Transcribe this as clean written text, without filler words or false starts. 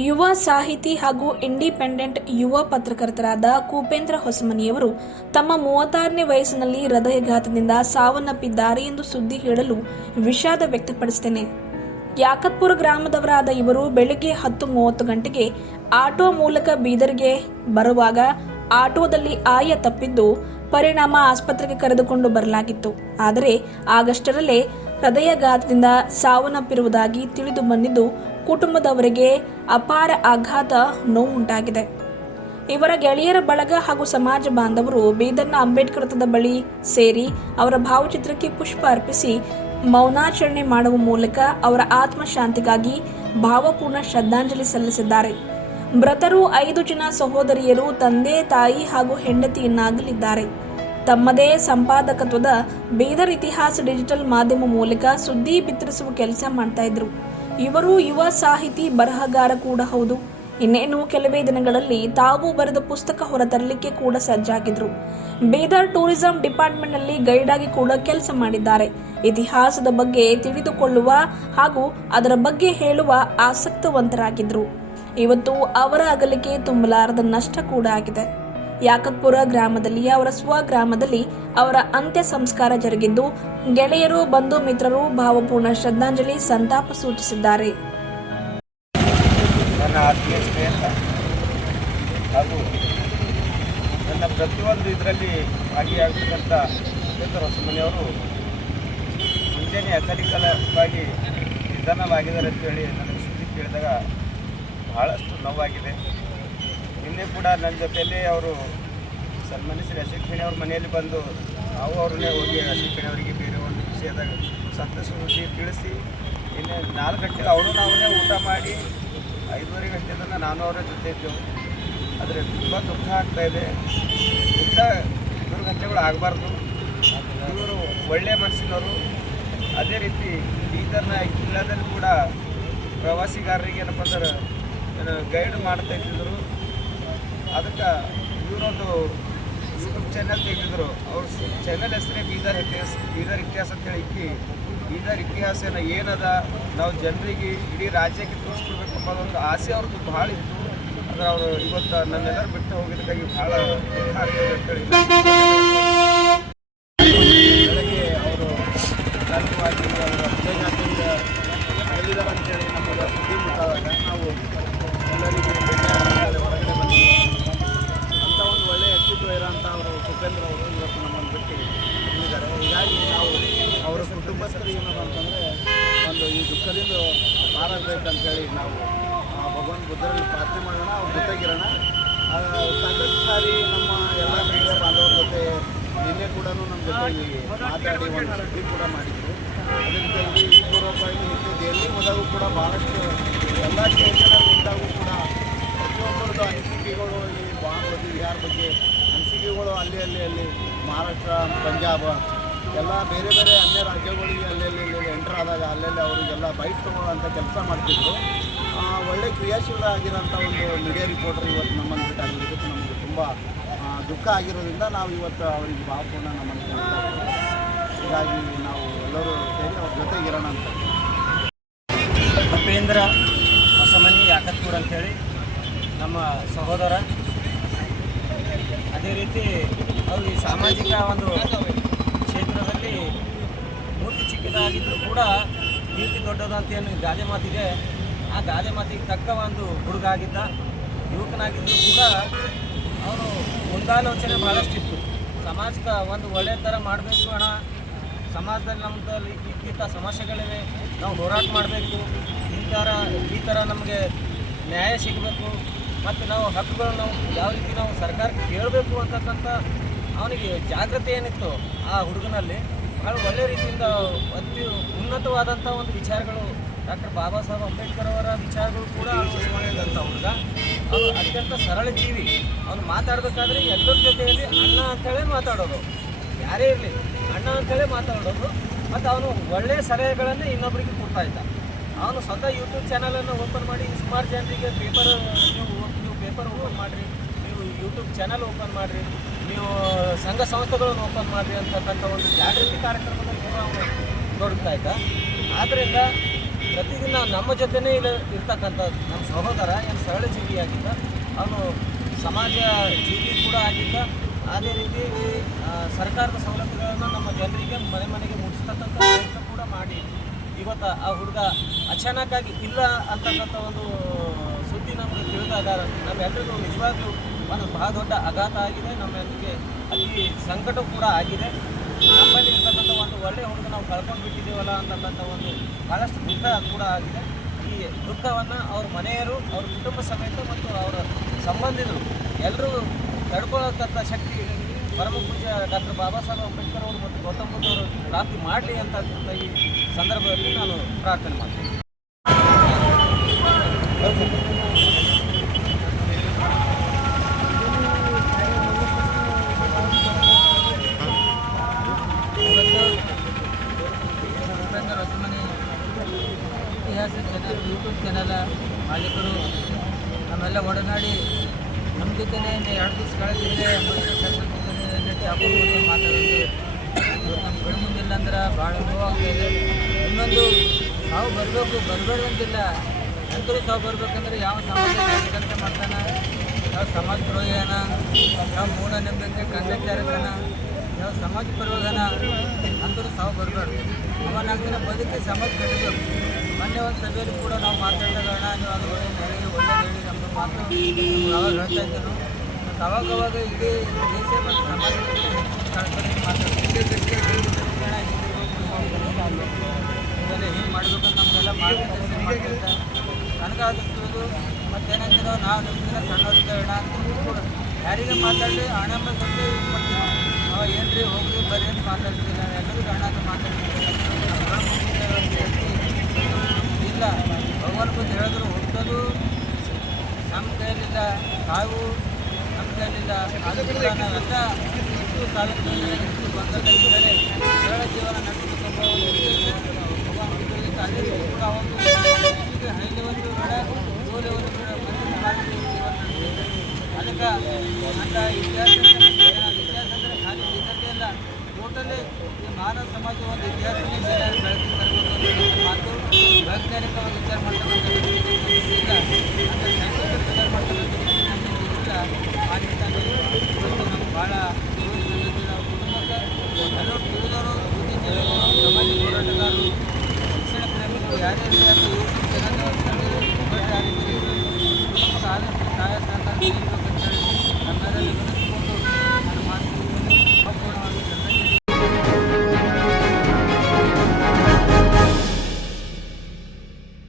ಯುವ ಸಾಹಿತಿ ಹಾಗೂ ಇಂಡಿಪೆಂಡೆಂಟ್ ಯುವ ಪತ್ರಕರ್ತರಾದ ಕುಪೇಂದ್ರ ಹೊಸಮನಿಯವರು ತಮ್ಮ 36ನೇ ವಯಸ್ಸಿನಲ್ಲಿ ಹೃದಯಘಾತದಿಂದ ಸಾವನ್ನಪ್ಪಿದ್ದಾರೆ ಎಂದು ಸುದ್ದಿ ಹೇಳಲು ವಿಷಾದ ವ್ಯಕ್ತಪಡಿಸುತ್ತೇನೆ. ಯಾಕತ್ಪುರ ಗ್ರಾಮದವರಾದ ಇವರು ಬೆಳಗ್ಗೆ 10:30 ಗಂಟೆಗೆ ಆಟೋ ಮೂಲಕ ಬೀದರ್ಗೆ ಬರುವಾಗ ಆಟೋದಲ್ಲಿ ಆಯ ತಪ್ಪಿದ್ದು ಪರಿಣಾಮ ಆಸ್ಪತ್ರೆಗೆ ಕರೆದುಕೊಂಡು ಬರಲಾಗಿತ್ತು. ಆದರೆ ಆಗಷ್ಟರಲ್ಲೇ ಹೃದಯಘಾತದಿಂದ ಸಾವನ್ನಪ್ಪಿರುವುದಾಗಿ ತಿಳಿದು ಬಂದಿದ್ದು ಕುಟುಂಬದವರಿಗೆ ಅಪಾರ ಆಘಾತ ನೋವುಂಟಾಗಿದೆ. ಇವರ ಗೆಳೆಯರ ಬಳಗ ಹಾಗೂ ಸಮಾಜ ಬಾಂಧವರು ಬೀದರ್ನ ಅಂಬೇಡ್ಕರ್ ವೃತ್ತದ ಬಳಿ ಸೇರಿ ಅವರ ಭಾವಚಿತ್ರಕ್ಕೆ ಪುಷ್ಪ ಅರ್ಪಿಸಿ ಮೌನಾಚರಣೆ ಮಾಡುವ ಮೂಲಕ ಅವರ ಆತ್ಮಶಾಂತಿಗಾಗಿ ಭಾವಪೂರ್ಣ ಶ್ರದ್ಧಾಂಜಲಿ ಸಲ್ಲಿಸಿದ್ದಾರೆ. ಮೃತರು 5 ಜನ ಸಹೋದರಿಯರು, ತಂದೆ, ತಾಯಿ ಹಾಗೂ ಹೆಂಡತಿಯನ್ನಾಗಲಿದ್ದಾರೆ. ತಮ್ಮದೇ ಸಂಪಾದಕತ್ವದ ಬೀದರ್ ಇತಿಹಾಸ ಡಿಜಿಟಲ್ ಮಾಧ್ಯಮ ಮೂಲಕ ಸುದ್ದಿ ಬಿತ್ತರಿಸುವ ಕೆಲಸ ಮಾಡ್ತಾ ಇದ್ರು. ಇವರು ಯುವ ಸಾಹಿತಿ, ಬರಹಗಾರ ಕೂಡ ಹೌದು. ಇನ್ನೇನು ಕೆಲವೇ ದಿನಗಳಲ್ಲಿ ತಾವು ಬರೆದ ಪುಸ್ತಕ ಹೊರತರಲಿಕ್ಕೆ ಕೂಡ ಸಜ್ಜಾಗಿದ್ರು. ಬೀದರ್ ಟೂರಿಸಂ ಡಿಪಾರ್ಟ್ಮೆಂಟ್ ನಲ್ಲಿ ಗೈಡ್ ಆಗಿ ಕೂಡ ಕೆಲಸ ಮಾಡಿದ್ದಾರೆ. ಇತಿಹಾಸದ ಬಗ್ಗೆ ತಿಳಿದುಕೊಳ್ಳುವ ಹಾಗೂ ಅದರ ಬಗ್ಗೆ ಹೇಳುವ ಆಸಕ್ತವಂತರಾಗಿದ್ರು. ಇವತ್ತು ಅವರ ಅಗಲಿಕೆ ತುಂಬಲಾರದ ನಷ್ಟ ಕೂಡ ಆಗಿದೆ. ಯಾಕತ್ಪುರ ಗ್ರಾಮದಲ್ಲಿ ಅವರ ಸ್ವಗ್ರಾಮದಲ್ಲಿ ಅವರ ಅಂತ್ಯ ಸಂಸ್ಕಾರ ಜರುಗಿದ್ದು ಗೆಳೆಯರು, ಬಂಧು ಮಿತ್ರರು ಭಾವಪೂರ್ಣ ಶ್ರದ್ಧಾಂಜಲಿ, ಸಂತಾಪ ಸೂಚಿಸಿದ್ದಾರೆ. ನನ್ನ ಆತ್ಮೀಯ ಸ್ನೇಹಿತ ಹಾಗೂ ನನ್ನ ಪ್ರತಿಯೊಂದು ಇದರಲ್ಲಿ ಭಾಗಿಯಾಗತಕ್ಕಂಥ ಕುಪೇಂದ್ರ ಹೊಸಮನಿಯವರು ಮುಂಜಾನೆ ಅಕಾಲಿಕವಾಗಿ ನಿಧನವಾಗಿದ್ದಾರೆ ಅಂತೇಳಿ ನನಗೆ ಸುದ್ದಿ ಕೇಳಿದಾಗ ಬಹಳಷ್ಟು ನೋವಾಗಿದೆ. ನಿನ್ನೆ ಕೂಡ ನನ್ನ ಜೊತೆಯಲ್ಲಿ ಅವರು ಸನ್ಮಾನಿಸಿದ ಅಶೋಕ್ ಅವ್ರ ಮನೆಯಲ್ಲಿ ಬಂದು ನಾವು ಅವ್ರನ್ನೇ ಹೋಗಿ ಅಶೋಕ್ ಅವರಿಗೆ ಬೇರೆ ಒಂದು ವಿಷಯದಾಗ ಸಂತೋಷ ಸುದ್ದಿ ತಿಳಿಸಿ ನಿನ್ನೆ 4 ಗಂಟೆಗೆ ಅವರು ನಾವೇ ಊಟ ಮಾಡಿ 5:30 ಗಂಟೆ ತನಕ ನಾನು ಅವರ ಜೊತೆ ಇದ್ದೆವು. ಆದರೆ ತುಂಬ ದುಃಖ ಆಗ್ತಾಯಿದೆ. ಇಂಥ ದುರ್ಘಟನೆಗಳು ಆಗಬಾರ್ದು. ಇವರು ಒಳ್ಳೆಯ ಮನಸ್ಸಿನವರು. ಅದೇ ರೀತಿ ಬೀದರ್ನ ಜಿಲ್ಲಾದಲ್ಲಿ ಕೂಡ ಪ್ರವಾಸಿಗಾರರಿಗೆ ಏನಪ್ಪ ಅಂದ್ರೆ ಗೈಡ್ ಮಾಡ್ತಾ ಇದ್ದಿದ್ರು. ಅದಕ್ಕೆ ಇವರೊಂದು ಯೂಟ್ಯೂಬ್ ಚಾನಲ್ ತೆಗೆದಿದ್ರು. ಅವ್ರ ಚಾನಲ್ ಹೆಸರೇ ಬೀದರ್ ಇತಿಹಾಸ ಅಂತೇಳಿ ಇಕ್ಕಿ ಬೀದರ್ ಇತಿಹಾಸ ಏನದ ನಾವು ಜನರಿಗೆ ಇಡೀ ರಾಜ್ಯಕ್ಕೆ ತೋರಿಸ್ಕೊಡ್ಬೇಕು ಅನ್ನೋದೊಂದು ಆಸೆ ಅವ್ರದ್ದು ಭಾಳ ಇತ್ತು. ಆದರೆ ಅವರು ಇವತ್ತು ನನ್ನೆಲ್ಲರೂ ಬಿಟ್ಟು ಹೋಗಿದ್ದಕ್ಕಾಗಿ ಭಾಳ ದುಃಖ ಆಗ್ತದೆ ಅಂತೇಳಿ ಬೆಳಗ್ಗೆ ಅವರು ಕಾರಣವಾಗಿ ಅವರ ಹೃದಯಘಾತದಿಂದ ಅಗಲಿದ್ದಾರೆ ಅಂತೇಳಿ ನಮಗೆ ಸುದ್ದಿ ಮುಟ್ಟಾದಾಗ ನಾವು ಎಲ್ಲರಿಗೂ ಹೊರಗಡೆ ಬಂದು ಅಂಥ ಒಂದು ಒಳ್ಳೆಯ ಅತ್ಯುತ್ತಮ ಇರೋಂಥ ಅವರು ಕುಪೇಂದ್ರ ಅವರು ಇವತ್ತು ನಮ್ಮನ್ನು ಬಿಟ್ಟು ಬಂದಿದ್ದಾರೆ. ಹೀಗಾಗಿ ನಾವು ಅವರ ಕುಟುಂಬಸ್ಥರಿಗೆ ಏನಪ್ಪ ಅಂತಂದರೆ ಒಂದು ಈ ದುಃಖದಿಂದ ಪಾರಾಗಬೇಕಂತೇಳಿ ನಾವು ಭಗವಾನ್ ಬುದ್ಧರಲ್ಲಿ ಪ್ರಾರ್ಥನೆ ಮಾಡೋಣ, ಅವ್ರ ಜೊತೆಗಿರೋಣ. ಸಾಕಷ್ಟು ಸಾರಿ ನಮ್ಮ ಎಲ್ಲ ಮೀಡಿಯಾ ಬಾಂಧವರ ಜೊತೆ ನಿನ್ನೆ ಕೂಡ ನಮ್ಮ ಜೊತೆ ಮಾತಾಡಿ ಒಂದು ಸುದ್ದಿ ಕೂಡ ಮಾಡಿದ್ರು. ಅದರಿಂದ ಈ ಪೂರ್ವಕವಾಗಿ ಇಟ್ಟಿದ್ದು ಎಲ್ಲಿ ಹೋದಾಗೂ ಕೂಡ ಭಾಳಷ್ಟು ಎಲ್ಲ ಸ್ಟೇಷನಲ್ಲಿ ನಿಂತಾಗೂ ಕೂಡ ಪ್ರತಿಯೊಬ್ಬರದ್ದು ಅನಿಸಿಕೆಗಳು ಈ ಬಾಂಗ್ಲಾದೇಶ ಬಿಹಾರ ಬಗ್ಗೆ ಅನಿಸಿಕೆಗಳು ಅಲ್ಲಿ ಮಹಾರಾಷ್ಟ್ರ, ಪಂಜಾಬ್ ಎಲ್ಲ ಬೇರೆ ಬೇರೆ ಅನ್ಯ ರಾಜ್ಯಗಳಿಗೆ ಅಲ್ಲೆಲ್ಲಿ ಎಂಟರ್ ಆದಾಗ ಅಲ್ಲೆಲ್ಲಿ ಅವರಿಗೆಲ್ಲ ಬೈಕ್ ತೊಗೊಳ್ಳೋಂಥ ಕೆಲಸ ಮಾಡ್ತಿದ್ರು. ಒಳ್ಳೆ ಕ್ರಿಯಾಶೀಲ ಆಗಿರೋಂಥ ಒಂದು ಮೀಡಿಯಾ ರಿಪೋರ್ಟರ್ ಇವತ್ತು ನಮ್ಮನ್ನು ಬಿಟ್ಟಾಗಿರೋದಕ್ಕೆ ನಮಗೆ ತುಂಬ ದುಃಖ ಆಗಿರೋದ್ರಿಂದ ನಾವು ಇವತ್ತು ಅವರಿಗೆ ಭಾವಪೂರ್ಣ ನಮ್ಮನ್ನು ತಿಳಿಸ್ತಾ ಇದ್ದೀವಿ. ಹೀಗಾಗಿ ನಾವು ಎಲ್ಲರೂ ಸೇರಿ ಅವ್ರ ಜೊತೆಗಿರೋಣ ಅಂತ. ಕುಪೇಂದ್ರ ಹೊಸಮನಿ ಯಾಕತ್ಪುರ ಅಂಥೇಳಿ ನಮ್ಮ ಸಹೋದರ. ಅದೇ ರೀತಿ ಅವರು ಈ ಸಾಮಾಜಿಕ ಒಂದು ಕ್ಷೇತ್ರದಲ್ಲಿ ಮೂರ್ತಿ ಚಿಕ್ಕದಾಗಿದ್ದರೂ ಕೂಡ ಕೀರ್ತಿ ದೊಡ್ಡದು ಅಂತ ಏನು ಗಾದೆ ಮಾತಿದೆ. ಆ ಗಾದೆ ಮಾತಿಗೆ ತಕ್ಕ ಒಂದು ಹುಡುಗ ಆಗಿದ್ದ, ಯುವಕನಾಗಿದ್ದರೂ ಕೂಡ ಅವನು ಮುಂದಾಲೋಚನೆ ಭಾಳಷ್ಟಿತ್ತು. ಸಮಾಜಕ್ಕೆ ಒಂದು ಒಳ್ಳೆಯ ಥರ ಮಾಡಬೇಕು ಅಣ್ಣ, ಸಮಾಜದಲ್ಲಿ ನಮ್ಮದಲ್ಲಿ ಇಂಥ ಸಮಸ್ಯೆಗಳಿವೆ, ನಾವು ಹೋರಾಟ ಮಾಡಬೇಕು, ಈ ಥರ ನಮಗೆ ನ್ಯಾಯ ಸಿಗಬೇಕು ಮತ್ತು ನಾವು ಹಕ್ಕುಗಳು ನಾವು ಯಾವ ರೀತಿ ನಾವು ಸರ್ಕಾರಕ್ಕೆ ಕೇಳಬೇಕು ಅಂತಕ್ಕಂಥ ಅವನಿಗೆ ಜಾಗೃತಿ ಏನಿತ್ತು ಆ ಹುಡುಗನಲ್ಲಿ ಭಾಳ ಒಳ್ಳೆಯ ರೀತಿಯಿಂದ ಅತಿ ಉನ್ನತವಾದಂಥ ಒಂದು ವಿಚಾರಗಳು ಡಾಕ್ಟರ್ ಬಾಬಾ ಸಾಹೇಬ್ ಅಂಬೇಡ್ಕರ್ ಅವರ ವಿಚಾರಗಳು ಕೂಡ ಅಳವಡಿಸಿಕೊಂಡಿದ್ದಂಥ ಹುಡುಗ. ಅವನು ಅತ್ಯಂತ ಸರಳ ಜೀವಿ. ಅವನು ಮಾತಾಡಬೇಕಾದ್ರೆ ಎಲ್ಲರ ಜೊತೆಯಲ್ಲಿ ಅಣ್ಣ ಅಂತೇಳಿ ಮಾತಾಡೋದು, ಯಾರೇ ಇರಲಿ ಅಣ್ಣ ಅಂತೇಳಿ ಮಾತಾಡೋದು. ಮತ್ತು ಅವನು ಒಳ್ಳೆಯ ಸಲಹೆಗಳನ್ನು ಇನ್ನೊಬ್ಬರಿಗೆ ಕೊಡ್ತಾ ಇದ್ದ. ಅವನು ಸ್ವತಃ ಯೂಟ್ಯೂಬ್ ಚಾನಲನ್ನು ಓಪನ್ ಮಾಡಿ ಸುಮಾರು ಜನರಿಗೆ ನೀವು ಪೇಪರ್ ಓಪನ್ ಮಾಡಿರಿ, ನೀವು ಯೂಟ್ಯೂಬ್ ಚಾನಲ್ ಓಪನ್ ಮಾಡಿರಿ, ನೀವು ಸಂಘ ಸಂಸ್ಥೆಗಳನ್ನು ಓಪನ್ ಮಾಡಿರಿ ಅಂತಕ್ಕಂಥ ಒಂದು ಜಾಗೃತಿ ಕಾರ್ಯಕ್ರಮದಲ್ಲಿ ಕೂಡ ಅವನು ತೊಡಗ್ತಾ ಇದ್ದ. ಆದ್ದರಿಂದ ಪ್ರತಿದಿನ ನಮ್ಮ ಜೊತೆನೇ ಇರ್ತಕ್ಕಂಥ ನಮ್ಮ ಸಹೋದರ ಏನು ಸರಳ ಜೀವಿಯಾಗಿದ್ದ, ಅವನು ಸಮಾಜ ಜೀವಿ ಕೂಡ ಆಗಿದ್ದ. ಅದೇ ರೀತಿ ಸರ್ಕಾರದ ಸವಲತ್ತುಗಳನ್ನು ನಮ್ಮ ಜನರಿಗೆ ಮನೆ ಮನೆಗೆ ಮುಟ್ಟಿಸ್ತಕ್ಕಂಥ ಪ್ರಯತ್ನ ಕೂಡ ಮಾಡಿ ಇವತ್ತು ಆ ಹುಡುಗ ಅಚಾನಕ್ಕಾಗಿ ಇಲ್ಲ ಅಂತಕ್ಕಂಥ ಒಂದು ಸುದ್ದಿ ನಮಗೆ ತಿಳಿದಾಗ ನಮ್ಮೆಲ್ಲರಿಗೂ ನಿಜವಾಗ್ಲೂ ಒಂದು ಬಹಳ ದೊಡ್ಡ ಆಘಾತ ಆಗಿದೆ. ನಮ್ಮೆಲ್ಲರಿಗೆ ಅತಿ ಸಂಕಟ ಕೂಡ ಆಗಿದೆ. ನಮ್ಮಲ್ಲಿ ಇರ್ತಕ್ಕಂಥ ಒಂದು ಒಳ್ಳೆಯ ಹುಡುಗ ನಾವು ಕಳ್ಕೊಂಡು ಬಿಟ್ಟಿದ್ದೀವಲ್ಲ ಅಂತಕ್ಕಂಥ ಒಂದು ಭಾಳಷ್ಟು ದುಃಖ ಕೂಡ ಆಗಿದೆ. ಈ ದುಃಖವನ್ನು ಅವ್ರ ಮನೆಯರು, ಅವ್ರ ಕುಟುಂಬ ಸಮೇತ ಮತ್ತು ಅವರ ಸಂಬಂಧಿಗಳು ಎಲ್ಲರೂ ತಡ್ಕೊಳ್ಳೋಕ್ಕಂಥ ಶಕ್ತಿ ಪರಮ ಪೂಜ್ಯ ಡಾಕ್ಟರ್ ಬಾಬಾ ಸಾಹೇಬ್ ಅಂಬೇಡ್ಕರ್ ಅವರು ಮತ್ತು ಗೌತಮ್ ಬುದ್ಧ ಅವರು ಪ್ರಾಪ್ತಿ ಮಾಡಲಿ ಅಂತಕ್ಕಂಥ ಈ ಸಂದರ್ಭದಲ್ಲಿ ನಾನು ಪ್ರಾರ್ಥನೆ ಮಾಡ್ತೀನಿ. ಕುಪೇಂದ್ರ ಹೊಸಮನಿ ಇತಿಹಾಸ ಚಾನಲ್ ಯೂಟ್ಯೂಬ್ ಚಾನಲ್ ಮಾಲೀಕರು ನಮ್ಮೆಲ್ಲ ಒಡನಾಡಿ ನಮ್ಮ ಜೊತೆನೇ 2 ದಿವಸ ಕಳೆದಿದ್ದರೆ ಚಾಪೂರ್ ಬಗ್ಗೆ ಮಾತಾಡೋದು ನಮ್ಮ ಕಣ್ಣು ಮುಂದಿಲ್ಲ ಅಂದ್ರೆ ಭಾಳ ನೋವಾಗ್ತಾಯಿದೆ. ಇನ್ನೊಂದು ಸಾವು ಬರಬೇಡು ಅಂತಿಲ್ಲ, ಅಂತರೂ ಸಾವು ಬರ್ಬೇಕಂದ್ರೆ ಯಾವ ಸಮಾಜ ಕೆಲಸ ಮಾಡ್ತಾನೆ, ಯಾವ ಸಮಾಜ ದ್ರೋಹಿಯನ, ಯಾವ ಮೂಢನಂಬಿಕೆ ಕಂದಾಚಾರಕನ, ಯಾವ ಸಮಾಜ ಪರವಾಗನ, ಅಂತರೂ ಸಾವು ಬರಬಾರ್ದು. ಅವನಾಗ್ತಾನೆ ಬದುಕಿ ಸಮಾಜ ಕಟ್ಟಬೇಕು. ಮೊನ್ನೆ ಒಂದು ಸಭೆಯಲ್ಲಿ ಕೂಡ ನಾವು ಮಾತಾಡಿದಾಗ ನೀವು ಅದು ಒಳ್ಳೆಯ ಹೇಳಿ ನಮ್ಮ ಮಾತು ಅವಾಗ ಹೇಳ್ತಾ ಇದ್ದರು. ಮತ್ತು ಅವಾಗವಾಗ ಇಡೀ ದೇಶ ಮತ್ತು ಸಮಾಜದಲ್ಲಿ ಕಳ್ಕೊಂಡು ಇದೆಲ್ಲ ಹಿಂಗೆ ಮಾಡಬೇಕಂತ ನಮಗೆಲ್ಲ ಮಾರ್ಗದರ್ಶನ ಮಾಡ್ತಿರ್ತಾರೆ. ನನಗಾದಷ್ಟು ಮತ್ತೇನಂತಿರೋ ನಾವು ನಿಮ್ಗಿಂತ ಸಣ್ಣವರಿದ್ದೇವೆ ಅಂತ ಕೂಡ ಯಾರಿಗೆ ಮಾತಾಡಲಿ ಹಣಮ್ಮ ಜೊತೆ ಯೂಸ್ ಮಾಡ್ತೀವಿ. ಅವಾಗ ಏನು ರೀ ಹೋಗಿ ಬರ್ರಿ ಅಂತ ಮಾತಾಡ್ತಿಲ್ಲ, ಎಲ್ಲರಿಗೂ ಹಣ ಅಂತ ಮಾತಾಡ್ತಿಲ್ಲ. ಇಲ್ಲ ಭಗವಾನ್ ಬಂದು ಹೇಳಿದ್ರು ಹುಟ್ಟೋದು ನಮ್ಮ ಕೈಯಲ್ಲಿಲ್ಲ, ಸಾವು ನಮ್ಮ ಕೈಯಲ್ಲಿಲ್ಲ. ಅದು ಕೂಡ ನಾವೆಲ್ಲ ಎಷ್ಟು ಸಾವಿರ ಎಷ್ಟು ಗೊಂದಲದಲ್ಲಿದ್ದರೆ ಸರಳ ಜೀವನ ನಡೆಸಬೇಕೆಂಬ ಒಂದು ಉದ್ದೇಶ ಭಗವಾನ್ ಬುದ್ಧರಿಗೆ ಅದೇ ರೀತಿ ಕೂಡ ಒಂದು ಹೈ ಲೆವೆಲ್ ಬೇಡ, ಲೋ ಲೆವೆಲ್ ಬೇಡ, ಮಧ್ಯಮ ಮಾರ್ಗದಲ್ಲಿ ಜೀವನ ನಡೆಸಿದ್ದಾರೆ. ಅದಕ್ಕೆ ಅಂತ ಇತಿಹಾಸ ಅಂದರೆ ಖಾಲಿ ಇದಕ್ಕೆ ಅಲ್ಲ, ಟೋಟಲಿ ಈ ಮಾನವ ಸಮಾಜ ಒಂದು ಇತಿಹಾಸನೇ ಬೆಳೆಸಿ ತರಬೇಕು ಅನ್ನೋ ಮಾತು ವೈಜ್ಞಾನಿಕವಾಗಿ ವಿಚಾರ ಮಾಡ್ತಕ್ಕಂಥ